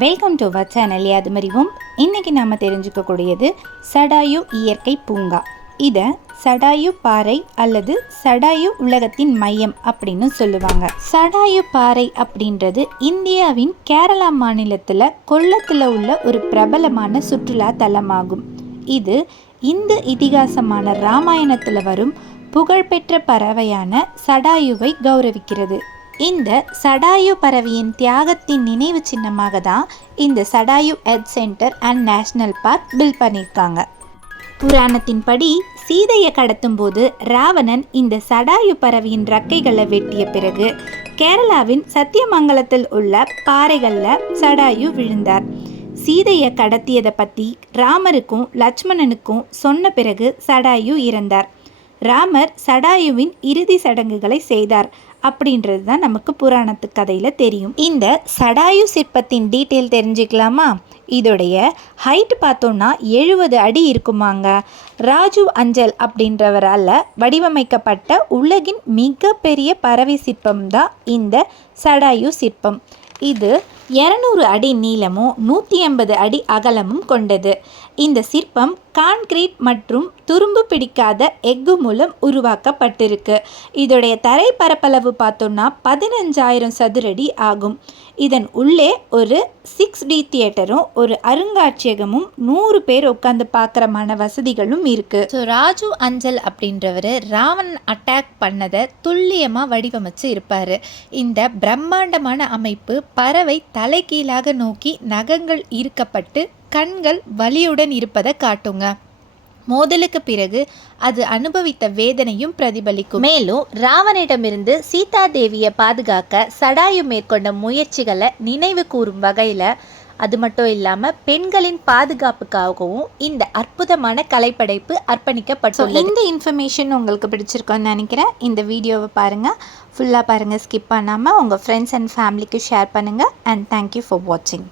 Welcome to our channel அது மறிவும் இன்னைக்கு நாம தெரிஞ்சுக்கக்கூடியது சடாயு இயற்கை பூங்கா. இதை சடாயு பாறை அல்லது சடாயு உலகத்தின் மையம் அப்படின்னு சொல்லுவாங்க. சடாயு பாறை அப்படின்றது இந்தியாவின் கேரளா மாநிலத்தில் கொல்லத்தில் உள்ள ஒரு பிரபலமான சுற்றுலா தலமாகும். இது இந்து இதிகாசமான ராமாயணத்தில் வரும் புகழ்பெற்ற பறவையான சடாயுவை கௌரவிக்கிறது. இந்த சடாயு பறவையின் தியாகத்தின் நினைவு சின்னமாக தான் இந்த Jatayu earth centre and national park build பண்ணியிருக்காங்க. புராணத்தின்படி சீதையை கடத்தும் போது ராவணன் இந்த சடாயு பறவையின் ரக்கைகளை வெட்டிய பிறகு கேரளாவின் சத்தியமங்கலத்தில் உள்ள பாறைகளில் சடாயு விழுந்தார். சீதையை கடத்தியதை பற்றி ராமருக்கும் லட்சுமணனுக்கும் சொன்ன பிறகு சடாயு இறந்தார். ராமர் சடாயுவின் இறுதி சடங்குகளை செய்தார். அப்படின்றது தான் நமக்கு புராணத்து கதையில் தெரியும். இந்த சடாயு சிற்பத்தின் டீட்டெயில் தெரிஞ்சுக்கலாமா? இதோடைய ஹைட் பார்த்தோன்னா எழுபது அடி இருக்குமாங்க. ராஜு அஞ்சல் அப்படின்றவரால் வடிவமைக்கப்பட்ட உலகின் மிகப்பெரிய பறவை சிற்பம் தான் இந்த சடாயு சிற்பம். இது இரநூறு அடி நீளமும் நூற்றி ஐம்பது அடி அகலமும் கொண்டது. இந்த சிற்பம் கான்கிரீட் மற்றும் துரும்பு பிடிக்காத எஃகு மூலம் உருவாக்கப்பட்டிருக்கு. இதோடைய தரை பரப்பளவு பார்த்தோன்னா பதினஞ்சாயிரம் சதுரடி ஆகும். இதன் உள்ளே ஒரு சிக்ஸ் டி தியேட்டரும் ஒரு அருங்காட்சியகமும் நூறு பேர் உட்காந்து பார்க்குறமான வசதிகளும் இருக்குது ஸோ ராஜு அஞ்சல் அப்படின்றவர் ராவன் அட்டாக் பண்ணதை துல்லியமாக வடிவமைச்சு இருப்பார். இந்த பிரம்மாண்டமான அமைப்பு பறவை தலைகீழாக நோக்கி நகங்கள் ஈர்க்கப்பட்டு கண்கள் வலியுடன் இருப்பதை காட்டுங்க. மோதலுக்கு பிறகு அது அனுபவித்த வேதனையும் பிரதிபலிக்கும். மேலும் ராவனிடமிருந்து சீதா தேவியை பாதுகாக்க சடாயு மேற்கொண்ட முயற்சிகளை நினைவு கூறும் வகையில் அது மட்டும் இல்லாமல் பெண்களின் பாதுகாப்புக்காகவும் இந்த அற்புதமான கலைப்படைப்பு அர்ப்பணிக்கப்பட்டுள்ளது. இந்த இன்ஃபர்மேஷன் உங்களுக்கு பிடிச்சிருக்கோன்னு நினைக்கிறேன். இந்த வீடியோவை பாருங்கள் ஃபுல்லாக பாருங்கள் ஸ்கிப் பண்ணாமல் உங்கள் ஃப்ரெண்ட்ஸ் அண்ட் ஃபேமிலிக்கு ஷேர் பண்ணுங்கள் அண்ட் தேங்க்யூ ஃபார் வாட்சிங்